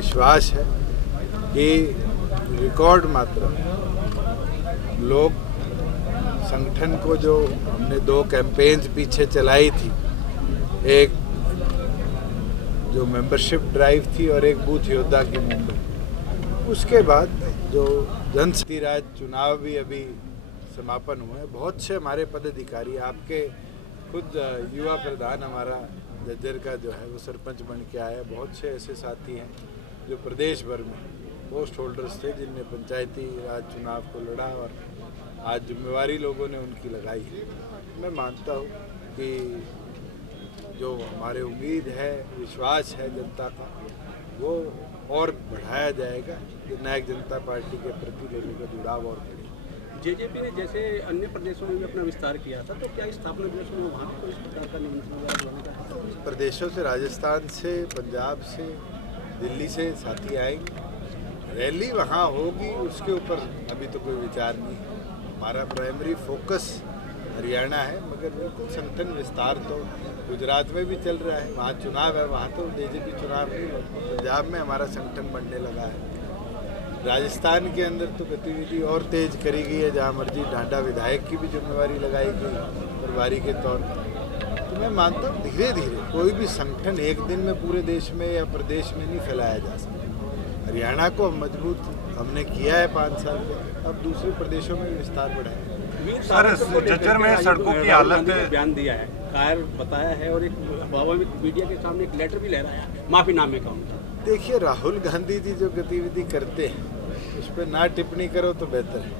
विश्वास है कि रिकॉर्ड मात्रा में लोग संगठन को, जो हमने 2 कैंपेन्स पीछे चलाई थी, एक जो मेंबरशिप ड्राइव थी और एक बूथ योद्धा की मुंबई, उसके बाद जो जनशक्ति राज चुनाव भी अभी समापन हुए हैं। बहुत से हमारे पदाधिकारी, आपके खुद युवा प्रधान हमारा जज्जर का जो है वो सरपंच बन के आया। बहुत से ऐसे साथी हैं जो प्रदेश भर में पोस्ट होल्डर्स थे जिनने पंचायती राज चुनाव को लड़ा और आज जिम्मेवारी लोगों ने उनकी लगाई है। मैं मानता हूँ कि जो हमारे उम्मीद है, विश्वास है जनता का, वो और बढ़ाया जाएगा। नायक जनता पार्टी के प्रति लोगों का जुड़ाव और बढ़ेगा। जेजेपी ने जैसे अन्य प्रदेशों में भी अपना विस्तार किया था, तो क्या स्थापना दिवस में वहाँ पर इस प्रकार का निमंत्रण? प्रदेशों से, राजस्थान से, पंजाब से, दिल्ली से साथी आएंगे, रैली वहाँ होगी, उसके ऊपर अभी तो कोई विचार नहीं है। हमारा प्राइमरी फोकस हरियाणा है, मगर बिल्कुल संगठन विस्तार तो गुजरात में भी चल रहा है। वहाँ चुनाव है, वहाँ तो जेजेपी चुनाव नहीं होता। पंजाब में हमारा संगठन बनने लगा है। राजस्थान के अंदर तो गतिविधि और तेज करी गई है, जहाँ मर्जी डांडा विधायक की भी जिम्मेवारी लगाई गई प्रभारी के तौर पर। तो मैं मानता हूँ धीरे धीरे कोई भी संगठन एक दिन में पूरे देश में या प्रदेश में नहीं फैलाया जा सकता। हरियाणा को मजबूत हमने किया है 5 साल में, अब दूसरे प्रदेशों में विस्तार बढ़ाएंगे। सर, जज्जर में सड़कों की हालत, बयान दिया है, कायर बताया है और एक मीडिया के सामने एक लेटर भी लहराया माफीनामे का उनका। देखिए, राहुल गांधी जी जो गतिविधि करते हैं उस पर ना टिप्पणी करो तो बेहतर है।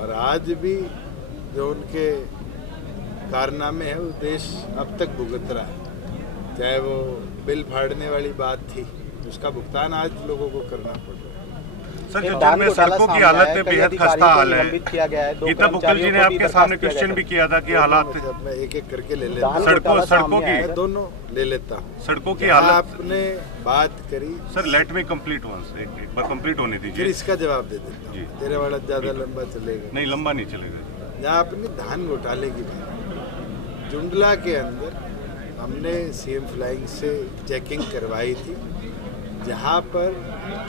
और आज भी जो उनके कारनामे हैं वो देश अब तक भुगत रहा है। चाहे वो बिल फाड़ने वाली बात थी, उसका भुगतान आज लोगों को करना पड़ रहा है। सर, जज्जर में सड़कों की हालत बेहद खस्ता हाल है। गीता बुक्कल जी ने आपके सामने क्वेश्चन भी किया था कि हालात, मैं एक एक करके ले लेता हूँ। सड़कों की दोनों ले लेता हूँ। सड़कों की हालत आपने बात करी। Sir, let me complete once, एक बार कंप्लीट होने दीजिए, फिर इसका जवाब दे देता हूँ। तेरे वाला ज्यादा लंबा चलेगा। नहीं, लंबा नहीं चलेगा। जहाँ आपने धान घोटाले की बात, जुंडला के अंदर हमने सीएम फ्लाइंग से चेकिंग करवाई थी, जहाँ पर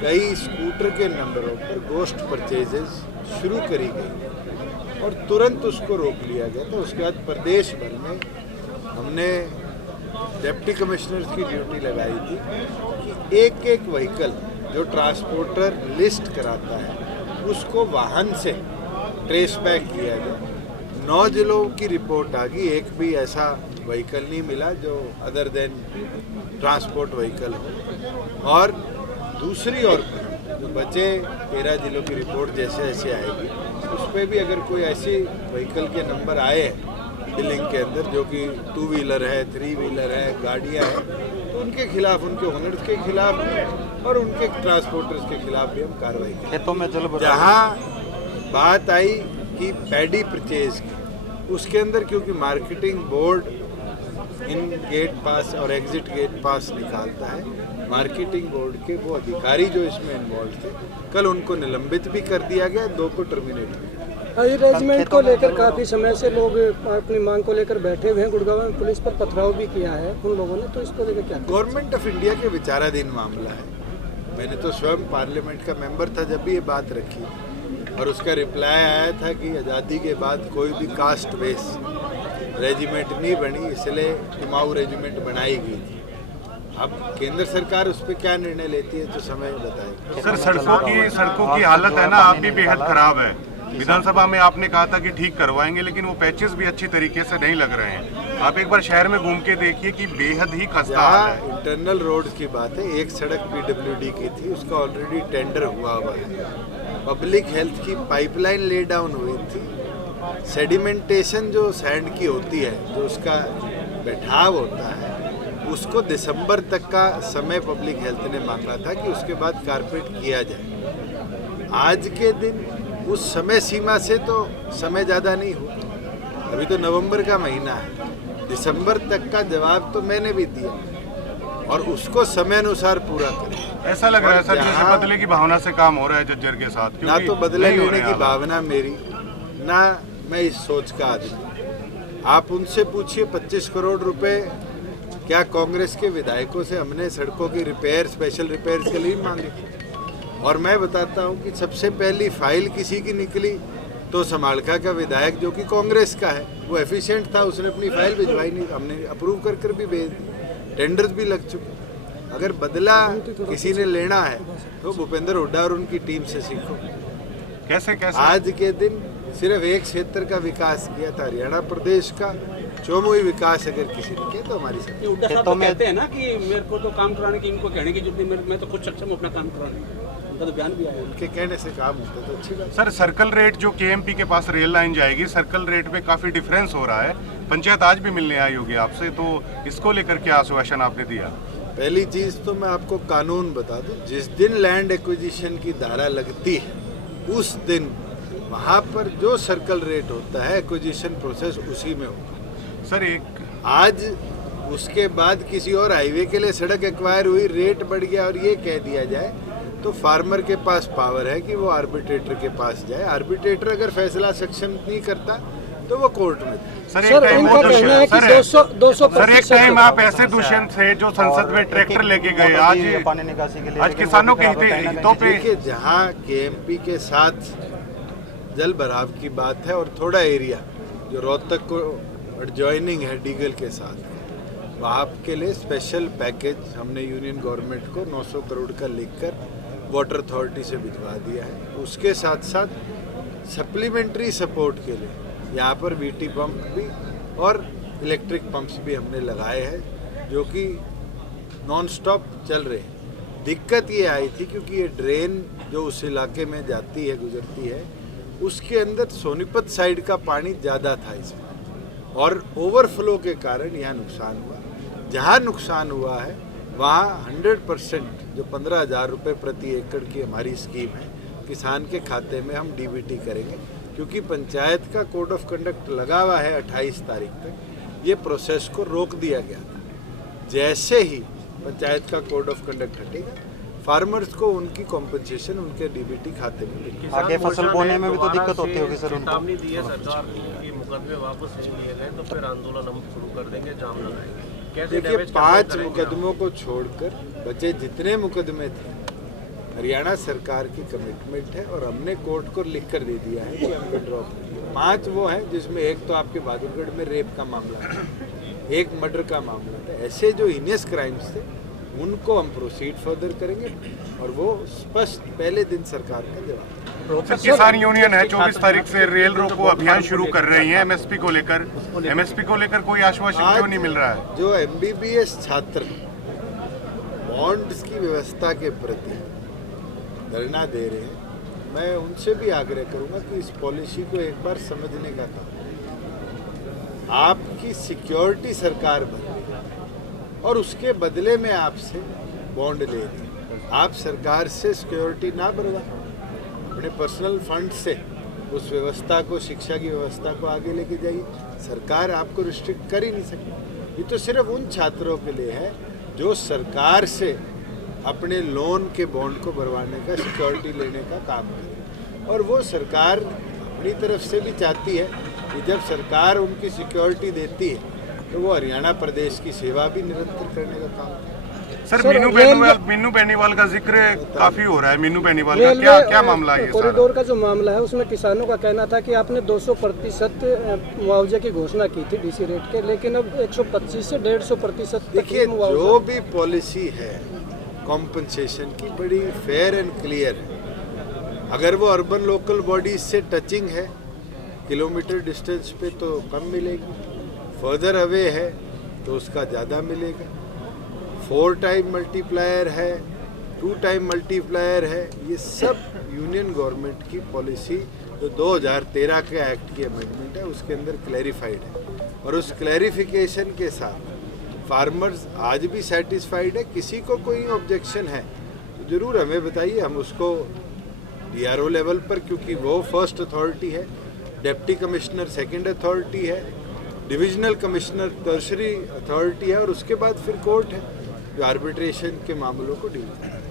कई स्कूटर के नंबरों पर गोश्त परचेजेस शुरू करी गई और तुरंत उसको रोक लिया गया। तो उसके बाद प्रदेश भर में हमने डिप्टी कमिश्नर्स की ड्यूटी लगाई थी कि एक एक व्हीकल जो ट्रांसपोर्टर लिस्ट कराता है उसको वाहन से ट्रेस बैक किया गया। 9 जिलों की रिपोर्ट आ गई, एक भी ऐसा व्हीकल नहीं मिला जो अदर देन ट्रांसपोर्ट व्हीकल हो। और दूसरी ओर जो बचे 13 जिलों की रिपोर्ट जैसे जैसे आएगी, उस पर भी अगर कोई ऐसी व्हीकल के नंबर आए बिलिंग के अंदर जो कि 2 व्हीलर है, 3 व्हीलर है, गाड़ियाँ हैं, तो उनके खिलाफ, उनके ओनर्स के खिलाफ और उनके ट्रांसपोर्टर्स के खिलाफ भी हम कार्रवाई करें। जहाँ बात आई कि पैडी परचेज की, उसके अंदर क्योंकि मार्केटिंग बोर्ड इन गेट पास और एग्जिट गेट पास निकालता है, मार्केटिंग बोर्ड के वो अधिकारी जो इसमें इन्वॉल्व थे, कल उनको निलंबित भी कर दिया गया, 2 को टर्मिनेट भी कर दिया। रेजिमेंट को लेकर काफ़ी समय से लोग अपनी मांग को लेकर बैठे हुए हैं। गुड़गांव में पुलिस पर पथराव भी किया है उन लोगों ने, तो इसको लेकर क्या? गवर्नमेंट ऑफ इंडिया के विचाराधीन मामला है। मैंने तो स्वयं पार्लियामेंट का मेंबर था जब भी ये बात रखी, और उसका रिप्लाई आया था कि आज़ादी के बाद कोई भी कास्ट बेस रेजिमेंट नहीं बनी, इसलिए कुमाऊं रेजिमेंट बनाई गई थी। अब केंद्र सरकार उस पर क्या निर्णय लेती है तो समय बताएगी। सर, सड़कों की हालत है ना, आप भी बेहद खराब है। विधानसभा में आपने कहा था कि ठीक करवाएंगे, लेकिन वो पैचेस भी अच्छी तरीके से नहीं लग रहे हैं। आप एक बार शहर में घूम के देखिए कि बेहद ही खस्ता हाल है। इंटरनल रोड की बात है, एक सड़क PWD की थी, उसका ऑलरेडी टेंडर हुआ है। पब्लिक हेल्थ की पाइपलाइन ले डाउन हुई थी। सेडिमेंटेशन जो सैंड की होती है, जो उसका बैठाव होता है, उसको दिसंबर तक का समय पब्लिक हेल्थ ने मांगा था कि उसके बाद कारपेट किया जाए। आज के दिन उस समय सीमा से तो समय ज़्यादा नहीं हुआ, अभी तो नवंबर का महीना है। दिसंबर तक का जवाब तो मैंने भी दिया और उसको समय अनुसार पूरा करें। ऐसा लग रहा है सर जैसे बदले की भावना से काम हो रहा है जज्जर के साथ। ना तो बदले लेने की भावना मेरी, ना मैं इस सोच का आदमी। आप उनसे पूछिए 25 करोड़ रुपए क्या कांग्रेस के विधायकों से हमने सड़कों की रिपेयर, स्पेशल रिपेयर के लिए मांगे? और मैं बताता हूं कि सबसे पहली फाइल किसी की निकली तो समालखा का विधायक जो कि कांग्रेस का है, वो एफिशिएंट था, उसने अपनी फाइल भिजवाई नहीं, हमने अप्रूव कर भी भेज दी, टेंडर्स भी लग चुके। अगर बदला किसी ने लेना है तो भूपेंद्र हुड्डा और उनकी टीम से सीखो। कैसे कैसे आज के दिन सिर्फ एक क्षेत्र का विकास किया था, हरियाणा प्रदेश का चौमुखी विकास अगर किसी ने किया तो हमारी सरकार। हुड्डा साहब तो कहते हैं ना कि मेरे को तो काम कराने की, इनको कहने की जरूरत नहीं, मैं तो खुद सक्षम हूं अपना काम कराने में। उनका तो बयान भी आया। उनके कहने से काम होता तो अच्छी बात। सर, सर्कल रेट जो केएमपी के पास रेल लाइन जाएगी, सर्कल रेट में काफी डिफरेंस हो रहा है। पंचायत आज भी मिलने आई होगी आपसे, तो इसको लेकर क्या आश्वासन आपने दिया? पहली चीज तो मैं आपको कानून बता दूं, जिस दिन लैंड एक्विजिशन की धारा लगती है उस दिन वहां पर जो सर्कल रेट होता है एक्विजिशन प्रोसेस उसी में होगा। सर, एक आज उसके बाद किसी और हाईवे के लिए सड़क एक्वायर हुई, रेट बढ़ गया और ये कह दिया जाए तो फार्मर के पास पावर है कि वो आर्बिट्रेटर के पास जाए। आर्बिट्रेटर अगर फैसला सक्षम नहीं करता तो वो कोर्ट में जाए। सर, सर, उनका कहना है कि 200 सर, एक टाइम आप ऐसे दुष्यंत थे जो संसद में ट्रैक्टर लेके गए, आज पानी निकासी के लिए आज किसानों के हितों पे। देखिए, जहाँ केएमपी के साथ जल भराव की बात है और थोड़ा एरिया जो रोहतक को एडजॉइनिंग है डीगल के साथ, वहाँ के लिए स्पेशल पैकेज हमने यूनियन गवर्नमेंट को 900 करोड़ का लिखकर वाटर अथॉरिटी से भिजवा दिया है। उसके साथ साथ सप्लीमेंट्री सपोर्ट के लिए यहाँ पर वीटी पंप भी और इलेक्ट्रिक पंप्स भी हमने लगाए हैं जो कि नॉन स्टॉप चल रहे हैं। दिक्कत ये आई थी क्योंकि ये ड्रेन जो उस इलाके में जाती है, गुजरती है, उसके अंदर सोनीपत साइड का पानी ज़्यादा था इसमें और ओवरफ्लो के कारण यहाँ नुकसान हुआ। जहाँ नुकसान हुआ है वहाँ 100% जो 15,000 रुपये प्रति एकड़ की हमारी स्कीम है, किसान के खाते में हम डीबीटी करेंगे क्योंकि पंचायत का कोड ऑफ कंडक्ट लगा हुआ है 28 तारीख तक। ये प्रोसेस को रोक दिया गया था। जैसे ही पंचायत का कोड ऑफ कंडक्ट हटेगा, फार्मर्स को उनकी कॉम्पनसेशन उनके डीबीटी खाते में मिलेगी। आगे फसल बोने में भी तो दिक्कत होती होगी सर उनको। चेतावनी दी है सरकार की मुकदमे वापस नहीं लिए गए तो फिर आंदोलन हम शुरू कर देंगे, जाम लगाएंगे। कैसे देखिए, 5 मुकदमों को छोड़कर बचे जितने मुकदमे थे, हरियाणा सरकार की कमिटमेंट है और हमने कोर्ट को लिख कर दे दिया है कि हम विड्रॉ करेंगे। 5 वो हैं जिसमें एक तो आपके बहादुरगढ़ में रेप का मामला था, एक मर्डर का मामला था। ऐसे जो हीनियस क्राइम्स थे उनको हम प्रोसीड फर्दर करेंगे और वो स्पष्ट पहले दिन सरकार का जवाब। किसान यूनियन है 24 तारीख से रेल रोको अभियान शुरू कर रही है एमएसपी को लेकर। एमएसपी को लेकर कोई आश्वासन क्यों नहीं मिल रहा है? जो एमबीबीएस छात्र बॉन्ड्स की व्यवस्था के प्रति धरना दे रहे हैं, मैं उनसे भी आग्रह करूंगा कि इस पॉलिसी को एक बार समझने का काम। आपकी सिक्योरिटी सरकार बन रही है और उसके बदले में आपसे बॉन्ड ले रही है। आप सरकार से सिक्योरिटी ना बनवा, अपने पर्सनल फंड से उस व्यवस्था को, शिक्षा की व्यवस्था को आगे लेके जाइए। सरकार आपको रिस्ट्रिक्ट कर ही नहीं सकती। ये तो सिर्फ उन छात्रों के लिए है जो सरकार से अपने लोन के बॉन्ड को भरवाने का, सिक्योरिटी लेने का काम करें। और वो सरकार अपनी तरफ से भी चाहती है कि जब सरकार उनकी सिक्योरिटी देती है तो वो हरियाणा प्रदेश की सेवा भी निरंतर करने का काम करें। सर, मीनू बेनीवाल का जिक्र काफी हो रहा है। मीनू बेनीवाल का क्या मामला है? कॉरिडोर का जो मामला है उसमें किसानों का कहना था कि आपने 200% मुआवजे की घोषणा की थी डीसी रेट के, लेकिन अब 125 से 150%। देखिए, जो भी पॉलिसी है कॉम्पनसेशन की बड़ी फेयर एंड क्लियर है। अगर वो अर्बन लोकल बॉडीज से टचिंग है, किलोमीटर डिस्टेंस पे तो कम मिलेगी, फर्दर अवे है तो उसका ज़्यादा मिलेगा। 4 टाइम मल्टीप्लायर है, 2 टाइम मल्टीप्लायर है। ये सब यूनियन गवर्नमेंट की पॉलिसी जो 2013 के एक्ट की अमेंडमेंट है उसके अंदर क्लैरिफाइड है और उस क्लैरिफिकेशन के साथ फार्मर्स आज भी सेटिस्फाइड है। किसी को कोई ऑब्जेक्शन है तो ज़रूर हमें बताइए, हम उसको डीआरओ लेवल पर, क्योंकि वो फर्स्ट अथॉरिटी है, डिप्टी कमिश्नर सेकंड अथॉरिटी है, डिविजनल कमिश्नर टर्शरी अथॉरिटी है और उसके बाद फिर कोर्ट है जो आर्बिट्रेशन के मामलों को डील करता है।